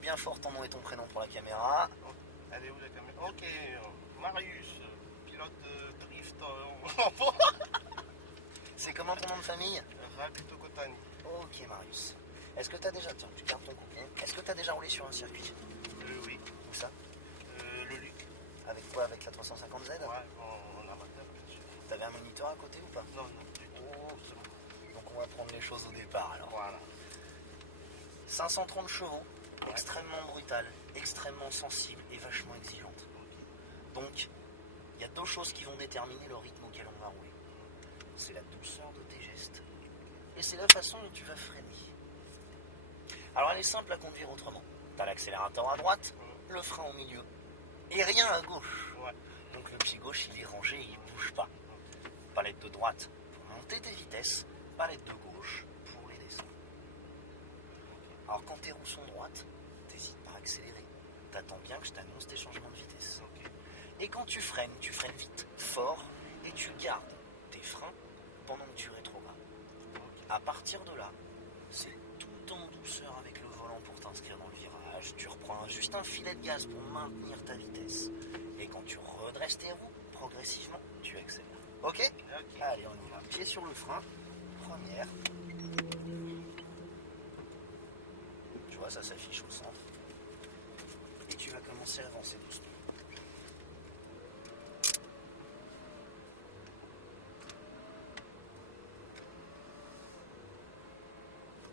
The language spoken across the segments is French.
Bien fort ton nom et ton prénom pour la caméra. Elle est où la caméra? Ok, Marius, pilote de drift C'est comment ton nom de famille? Rabuto Kotani. Ok Marius. Est-ce que tu as déjà... Tiens, tu gardes ton coupon. Est-ce que tu as déjà roulé sur un circuit? Oui. Où ça? Le Luc. Avec quoi? Avec la 350Z? Ouais, en amateur, bien sûr. T'avais un moniteur à côté ou pas? Non, du tout. Oh, c'est bon. Donc on va prendre les choses au départ alors. Voilà. 530 chevaux, Ouais. extrêmement brutale, extrêmement sensible et vachement exigeante. Donc, il y a deux choses qui vont déterminer le rythme auquel on va rouler. C'est la douceur de tes gestes et c'est la façon dont tu vas freiner. Alors elle est simple à conduire autrement. Tu as l'accélérateur à droite, le frein au milieu et rien à gauche. Ouais. Donc le pied gauche il est rangé et il ne bouge pas. Palette de droite pour monter tes vitesses, palette de gauche pour les descendre. Alors quand tes roues sont droites, t'hésites pas à accélérer. T'attends bien que je t'annonce tes changements de vitesse. Ok. Et quand tu freines vite, fort, et tu gardes tes freins pendant que tu rétrogrades. À partir de là, c'est tout en douceur avec le volant pour t'inscrire dans le virage. Tu reprends juste un filet de gaz pour maintenir ta vitesse. Et quand tu redresses tes roues, progressivement, tu accélères. Ok? Ok. Allez, on y va. Pied sur le frein. Première. Tu vois, ça s'affiche au centre. Et tu vas commencer à avancer doucement.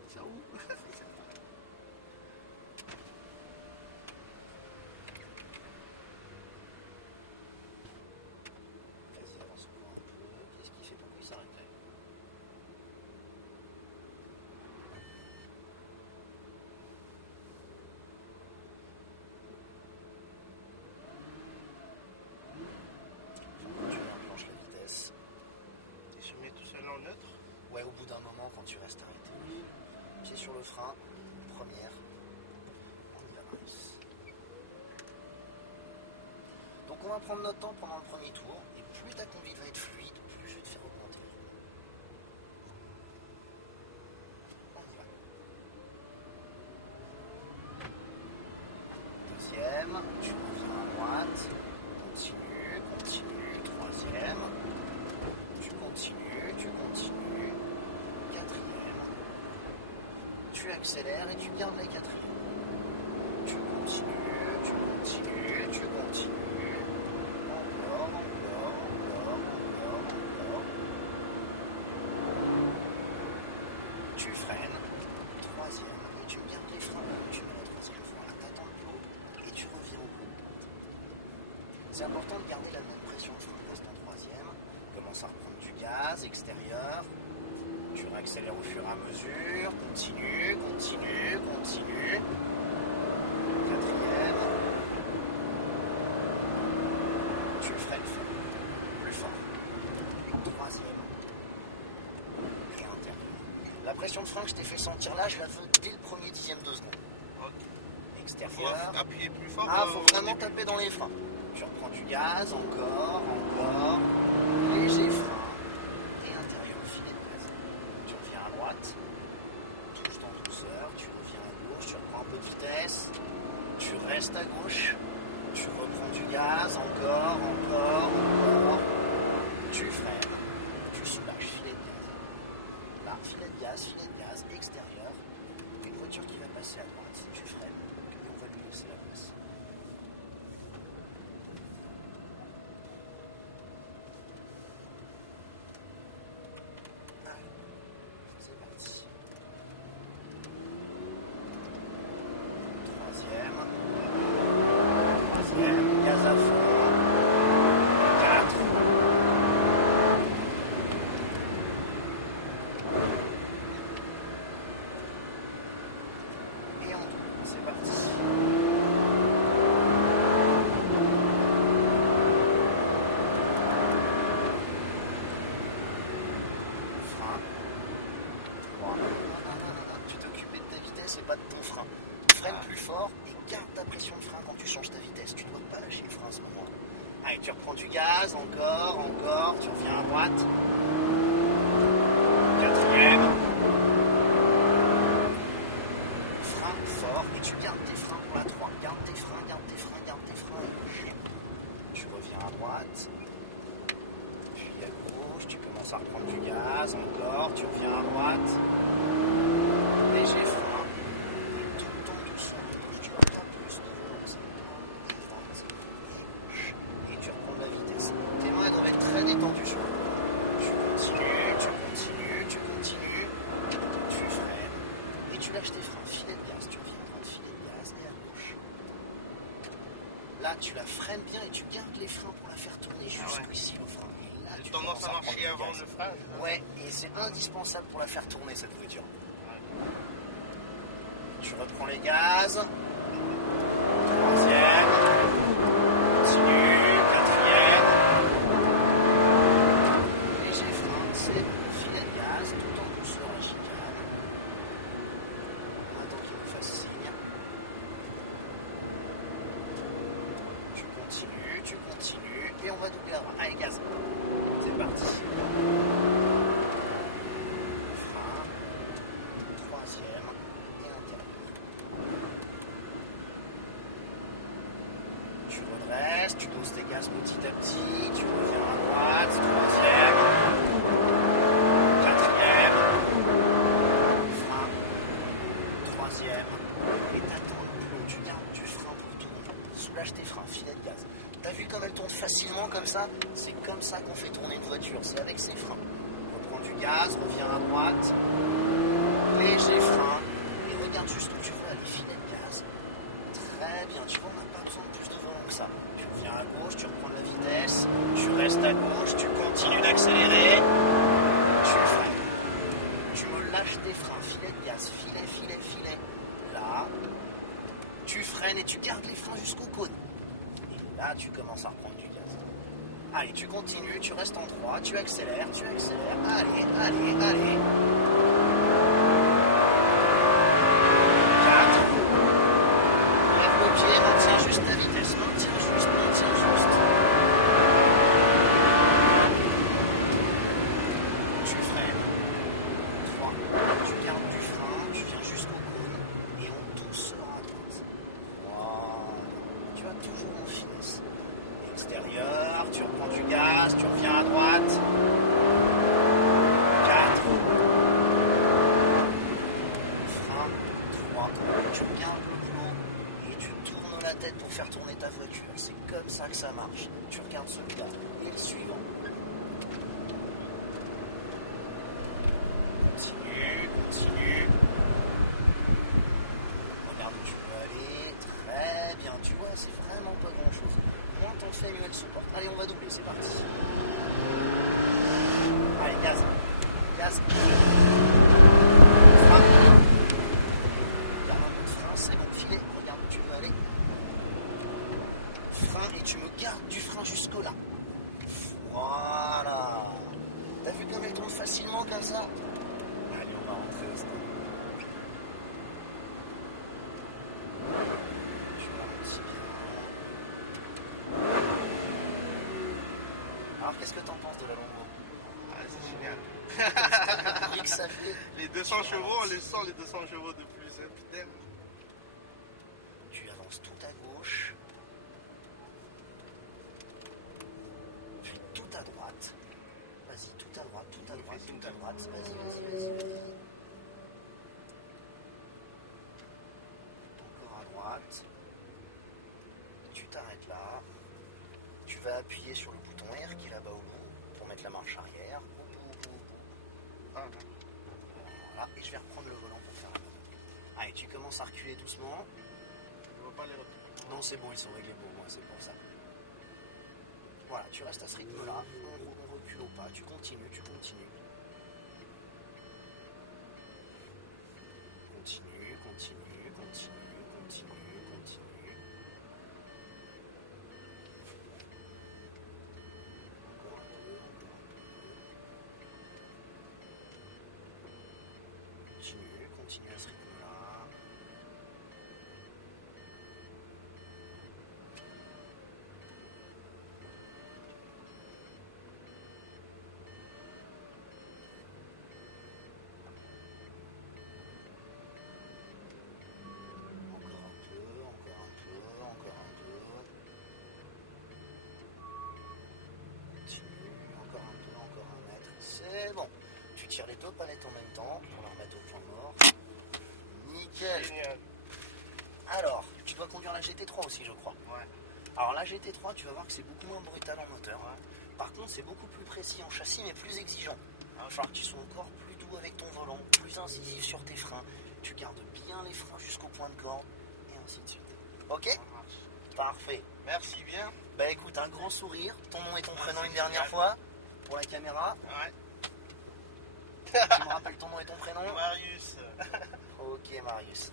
Ça roule. Vas-y, avance encore un peu. Qu'est-ce qu'il fait? Pourquoi il s'arrête là? Tu enclenches la vitesse. Et je mets tout seul en neutre. Ouais, au bout d'un moment, quand tu restes arrêté. Pied sur le frein, première. On y va, Marius. Donc on va prendre notre temps pendant le premier tour, et plus ta conduite va être fluide, plus je vais te faire augmenter. On y va. Deuxième, tu reviens à droite, continue, troisième, tu continues, quatrième, tu accélères et tu gardes les quatrièmes. Tu continues, encore. Tu freines, troisième, et tu gardes les freins, tu mets la troisième fois, t'attends le lot, et tu reviens au bout. C'est important de garder la même pression de frein, reste en troisième, commence à reprendre du gaz extérieur, tu réaccélères au fur et à mesure, continue, quatrième, tu freines fort, plus fort, troisième, et un terme. La pression de frein que je t'ai fait sentir là, je la veux dès le premier dixième de seconde. Ok. Extérieur. Faut appuyer plus fort. Ah, faut vraiment taper dans les freins. Tu reprends du gaz, encore, léger frein, et intérieur, filet de gaz. Tu reviens à droite, touche en douceur, tu reviens à gauche, tu reprends un peu de vitesse, tu restes à gauche, tu reprends du gaz, encore, tu freines, tu soulages, filet de gaz. Là, filet de gaz, extérieur, une voiture qui va passer à droite, tu freines, et on va lui laisser la place. Allez, c'est parti. Troisième, gaz à fond. 4. Et en double, c'est parti. Frein. 3. Tu t'occupes de ta vitesse et pas de ton frein. Freine plus fort et garde ta pression de frein quand tu changes ta vitesse. Tu ne dois pas lâcher le frein à ce moment-là. Allez, tu reprends du gaz, encore, tu reviens à droite. Quatrième. Frein fort et tu gardes tes freins Là, tu la freines bien et tu gardes les freins pour la faire tourner jusqu'ici au frein. Et là, J'ai tu tendance commences à prendre marcher du avant gaz. le frein. c'est ça? Ouais, et c'est indispensable pour la faire tourner cette voiture. Tu reprends les gaz. Troisième. Continue. Quatrième. Léger frein, c'est filet de gaz, tout en douceur la chicane. On attend qu'il nous fasse signe. Tu continues, et on va doubler avant. Allez, gaz. C'est parti. Frein. Troisième. Et intérieur. Tu redresses, tu doses tes gaz petit à petit, tu reviens à droite, troisième. Quatrième. Frein. Troisième. Et t'attends le boulot. Tu gardes du frein pour tourner. Soulage tes freins, filet de gaz. T'as vu comme elle tourne facilement comme ça? C'est comme ça qu'on fait tourner une voiture, c'est avec ses freins. Reprends du gaz, reviens à droite. Léger frein. Et regarde juste où tu veux aller, filet de gaz. Très bien, tu vois, on n'a pas besoin de plus de volant que ça. Tu reviens à gauche, tu reprends de la vitesse. Tu restes à gauche, tu continues d'accélérer. Tu freines. Tu me lâches tes freins, filet de gaz, filet. Là, tu freines et tu gardes les freins jusqu'au cône. Et là, tu commences à reprendre du gaz. Allez, tu continues, tu restes en droit, tu accélères. Allez. 4. Lève le pied, maintiens juste la vitesse. Maintiens juste. Tu freines. 3. Tu gardes du frein, tu viens jusqu'au cône et on douceur à droite. Voilà. Tu as toujours en finesse. Extérieur, tu reprends du gaz, tu reviens à droite. 4. Frein. 3. Tu regardes le boulot et tu tournes la tête pour faire tourner ta voiture. C'est comme ça que ça marche. Tu regardes celui-là et le suivant. Continue. Regarde où tu peux aller. Très bien. Tu vois, c'est vraiment pas grand-chose. Moins t'en fais, mieux elle se porte. Allez, on va doubler. C'est parti. Allez, gaz. Frein. Garde un peu de frein. C'est bon. Filet. Regarde où tu veux aller. Frein et tu me gardes du frein jusque là. Voilà. T'as vu comme elle tourne facilement comme ça? Allez, on va rentrer au stade. Tu ralentis bien. Alors, qu'est-ce que t'en penses de la Lambo? Ah, c'est génial. Le bruit que ça fait. Les 200 chevaux, on les sent, les 200 chevaux de plus. Hein, putain. Tu avances tout à gauche. Puis tout à droite. Vas-y, tout à droite. Vas-y. Encore à droite. Tu t'arrêtes là. Tu vas appuyer sur le bouton R qui est là-bas au bout pour mettre la marche arrière. Au bout. Ah, non. Voilà, et je vais reprendre le volant pour faire la manœuvre. Allez, tu commences à reculer doucement. Je ne vois pas les retours. Non, c'est bon, ils sont réglés pour moi, c'est pour ça. Voilà, tu restes à ce rythme-là, on recule au pas, tu continues. Continue. Encore un peu. Continue à ce rythme-là. Encore un peu. Continue, encore un mètre. C'est bon. Tu tires les deux palettes en même temps pour la remettre au point mort. Nickel. Génial. Alors, tu dois conduire la GT3 aussi, je crois. Ouais. Alors la GT3, tu vas voir que c'est beaucoup moins brutal en moteur. Par contre, c'est beaucoup plus précis en châssis, mais plus exigeant. Il va falloir que tu sois encore plus doux avec ton volant, plus incisif sur tes freins. Tu gardes bien les freins jusqu'au point de corde, et ainsi de suite. Ok? Ça marche. Parfait. Merci bien. Bah écoute, un gros sourire. Ton nom et ton prénom c'est une dernière génial. fois pour la caméra. Ouais. Tu me rappelles ton nom et ton prénom? Marius. Ok Marius.